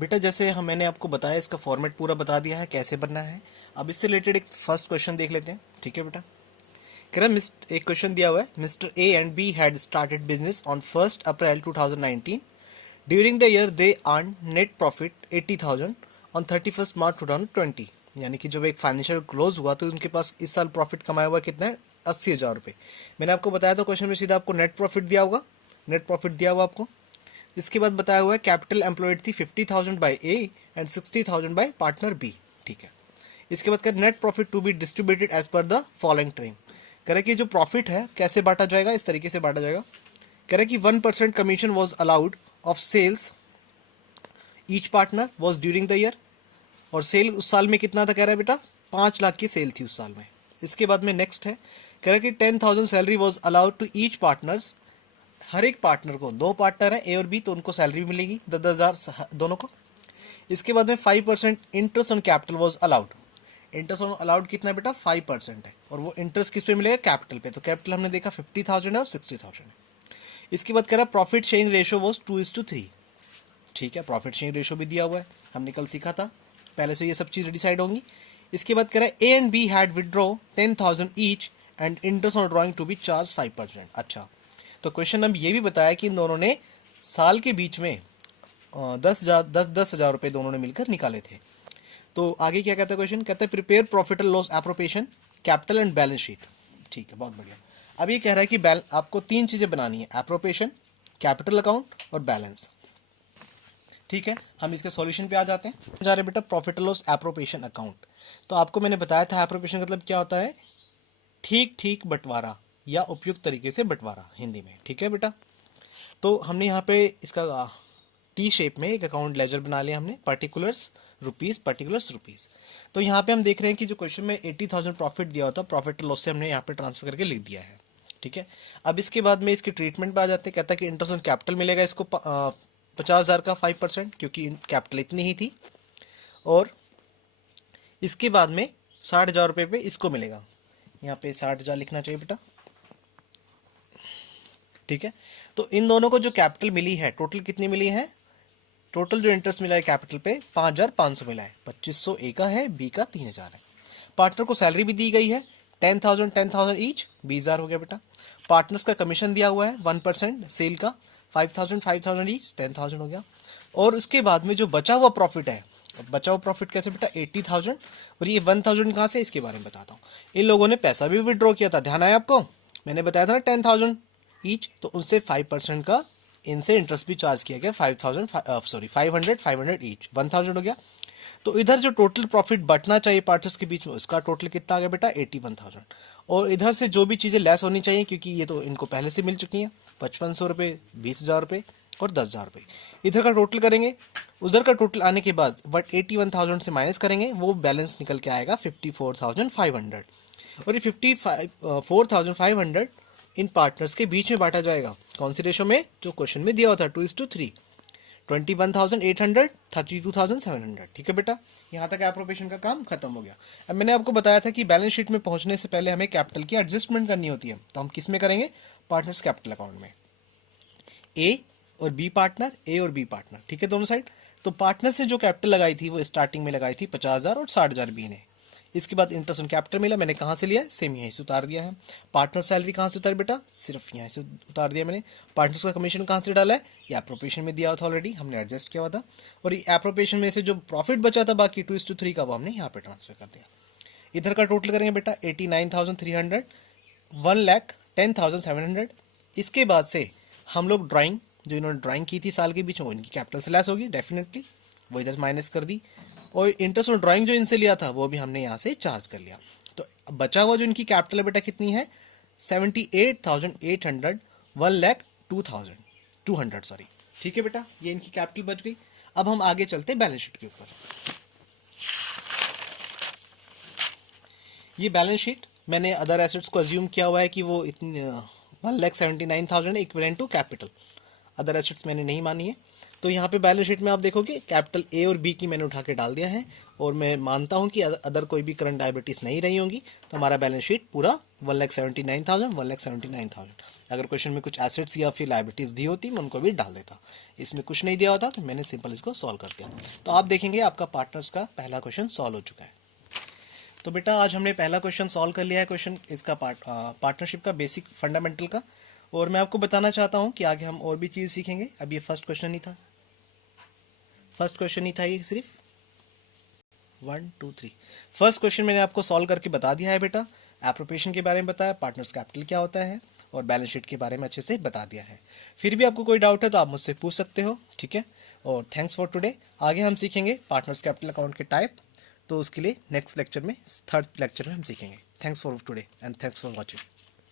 बेटा जैसे हम मैंने आपको बताया, इसका फॉर्मेट पूरा बता दिया है कैसे बनना है। अब इससे रिलेटेड एक फर्स्ट क्वेश्चन देख लेते हैं, ठीक है बेटा। कह रहा है एक क्वेश्चन दिया हुआ है, mister A and B had started business on 1 April 2019। During the year they earn net profit 80,000 on 31 मार्च 2020। यानी कि जब एक फाइनेंशियल क्लोज हुआ तो उनके पास इस साल प्रॉफिट कमाया हुआ कितना है, 80,000 रुपये। मैंने आपको बताया था क्वेश्चन में सीधा आपको नेट प्रॉफिट दिया होगा, नेट प्रॉफिट दिया हुआ आपको। इसके बाद बताया हुआ है कैपिटल एम्प्लॉयड थी 50,000 by A and 60,000 by partner B, ठीक है। इसके बाद net profit to be distributed as per the following terms. कह रहे कि जो प्रॉफिट है कैसे बांटा जाएगा, इस तरीके से बांटा जाएगा। कह रहे कि 1% commission was allowed of sales each partner was during the year. और सेल उस साल में कितना था, कह रहा है बेटा 5 लाख की सेल थी उस साल में। इसके बाद में नेक्स्ट है, कह रहा है कि 10,000 salary was allowed to each partners. हर एक पार्टनर को, 2 पार्टनर है ए और बी, तो उनको सैलरी मिलेगी 10,000 दोनों को। इसके बाद में 5% interest on capital was allowed. Interest on allowed कितना है बेटा, 5% है। और वो इंटरेस्ट किस पे मिलेगा, कैपिटल पे। तो कैपिटल हमने देखा 50,000 है और 60,000 है। इसके बाद कह रहा है प्रॉफिट शेयरिंग रेशियो वॉज 2:3, ठीक है। प्रॉफिट शेयरिंग रेशियो भी दिया हुआ है, हमने कल सीखा था, पहले से ये सब चीज़ डिसाइड होंगी। इसके बाद कह रहा है A and B had withdraw 10,000 each and interest on drawing to be charge 5%। अच्छा, तो क्वेश्चन अब ये भी बताया कि इन दोनों ने साल के बीच में 10,000 रुपये दोनों ने मिलकर निकाले थे। तो आगे क्या कहता है क्वेश्चन, कहता है prepare profit and loss appropriation, capital and balance sheet, ठीक है, बहुत बढ़िया। अब ये कह रहा है कि आपको 3 चीज़ें बनानी है, एप्रोप्रिएशन, कैपिटल अकाउंट और बैलेंस, ठीक है। हम इसके सॉल्यूशन पे आ जाते हैं। जा रहे बेटा profit and loss appropriation account. तो आपको मैंने बताया था एप्रोप्रिएशन मतलब क्या होता है, ठीक ठीक बंटवारा या उपयुक्त तरीके से बंटवारा हिंदी में, ठीक है बेटा। तो हमने यहाँ पे इसका टी शेप में एक अकाउंट लेजर बना लिया हमने, पर्टिकुलर्स रुपीज़। तो यहाँ पे हम देख रहे हैं कि जो क्वेश्चन में 80,000 प्रॉफिट दिया होता है, प्रॉफिट लॉस से हमने यहाँ पे ट्रांसफर करके लिख दिया है, ठीक है। अब इसके बाद में इसके ट्रीटमेंट पे आ जाते हैं। कहता है कि इंटरेस्ट ऑन कैपिटल मिलेगा इसको 50,000 का 5%, क्योंकि कैपिटल इतनी ही थी। और इसके बाद में 60,000 रुपये पे इसको मिलेगा, यहाँ पे 60,000 लिखना चाहिए बेटा, ठीक है। तो इन दोनों को जो कैपिटल मिली है, टोटल कितनी मिली है, टोटल जो इंटरेस्ट मिला है कैपिटल पे 5,500 मिला है। 2,500 ए का है, बी का 3,000 है। पार्टनर को सैलरी भी दी गई है 10,000 ईच, 20,000 हो गया बेटा। पार्टनर्स का कमीशन दिया हुआ है 1% सेल का 5,000 ईच, 10,000 हो गया। और उसके बाद में जो बचा हुआ प्रॉफिट है, बचा हुआ प्रॉफिट कैसे बेटा, 80,000। और ये 1,000 कहाँ से, इसके बारे में बताता हूँ। इन लोगों ने पैसा भी विड्रॉ किया था, ध्यान आया आपको, मैंने बताया था ना 10,000 ईच, तो उनसे 5% का इनसे इंटरेस्ट भी चार्ज किया गया 500 ईच, 1,000 हो गया। तो इधर जो टोटल प्रॉफिट बटना चाहिए पार्टनर्स के बीच में, उसका टोटल कितना आ गया बेटा, 81,000। और इधर से जो भी चीज़ें लेस होनी चाहिए, क्योंकि ये तो इनको पहले से मिल चुकी हैं, 5,500 रुपये, 20,000 रुपये और 10,000 रुपये, इधर का टोटल करेंगे। उधर का टोटल आने के बाद 81,000 से माइनस करेंगे, वो बैलेंस निकल के आएगा 54,500। और ये 54,500 इन पार्टनर्स के बीच में बांटा जाएगा, कौन सी रेशो में, जो क्वेश्चन में दिया हुआ था 2:3, 21,800, 32,700, ठीक है बेटा। यहाँ तक एप्रोप्रिएशन का काम खत्म हो गया। अब मैंने आपको बताया था कि बैलेंस शीट में पहुंचने से पहले हमें कैपिटल की एडजस्टमेंट करनी होती है, तो हम किस में करेंगे, पार्टनर्स कैपिटल अकाउंट में, ए और बी पार्टनर, ठीक है, दोनों साइड। तो पार्टनर से जो कैपिटल लगाई थी वो स्टार्टिंग में लगाई थी 50,000 और 60,000 बी ने। इसके बाद इंटरेस्ट ऑन कैपिटल मिला, मैंने कहाँ से लिया, सेम यहीं से उतार दिया है। पार्टनर सैलरी कहाँ से उतारी बेटा, सिर्फ यहाँ से उतार दिया मैंने। पार्टनर्स का कमीशन कहाँ से डाला है, ये एप्रोप्रिएशन में दिया हुआ था ऑलरेडी, हमने एडजस्ट किया हुआ था। और ये एप्रोप्रिएशन में से जो प्रॉफिट बचा था बाकी 2:3 का, वो हमने यहाँ पे ट्रांसफर कर दिया। इधर का टोटल करेंगे बेटा 89,300, 1,10,700। इसके बाद से हम लोग ड्राइंग, जो इन्होंने ड्राइंग की थी साल के बीच में, वो इनकी कैपिटल से लेस होगी डेफिनेटली, वो इधर माइनस कर दी। और इंटरेस्ट ऑन ड्राइंग जो इनसे लिया था वो भी हमने यहाँ से चार्ज कर लिया। तो बचा हुआ जो इनकी कैपिटल है बेटा कितनी है, 78,800, 1,02,200 सॉरी, ठीक है बेटा, ये इनकी कैपिटल बच गई। अब हम आगे चलते हैं बैलेंस शीट के ऊपर। ये बैलेंस शीट मैंने अदर एसेट्स को अज्यूम किया हुआ है कि वो इतनी 1,79,000 equivalent to capital. Other assets मैंने नहीं मानी है। तो यहाँ पे बैलेंस शीट में आप देखोगे कैपिटल ए और बी की मैंने उठा के डाल दिया है, और मैं मानता हूँ कि अदर कोई भी करंट लायबिलिटीज नहीं रही होंगी, तो हमारा बैलेंस शीट पूरा 1,79,000 1,79,000। अगर क्वेश्चन में कुछ एसेट्स या फिर लायबिलिटीज दी होती मैं उनको भी डाल देता, इसमें कुछ नहीं दिया होता तो मैंने सिंपल इसको सॉल्व कर दिया। तो आप देखेंगे आपका पार्टनर्स का पहला क्वेश्चन सॉल्व हो चुका है। तो बेटा आज हमने पहला क्वेश्चन सॉल्व कर लिया है, क्वेश्चन इसका पार्टनरशिप का बेसिक फंडामेंटल का। और मैं आपको बताना चाहता हूँ कि आगे हम और भी चीज़ सीखेंगे। अब ये फर्स्ट क्वेश्चन ही था, फर्स्ट क्वेश्चन ही था ये, सिर्फ 1 2 3 फर्स्ट क्वेश्चन मैंने आपको सॉल्व करके बता दिया है बेटा। एप्रोप्रिएशन के बारे में बताया, पार्टनर्स कैपिटल क्या होता है, और बैलेंस शीट के बारे में अच्छे से बता दिया है। फिर भी आपको कोई डाउट है तो आप मुझसे पूछ सकते हो, ठीक है। और थैंक्स फॉर टुडे। आगे हम सीखेंगे पार्टनर्स कैपिटल अकाउंट के टाइप, तो उसके लिए नेक्स्ट लेक्चर में, थर्ड लेक्चर में हम सीखेंगे। Thanks for today and thanks for watching.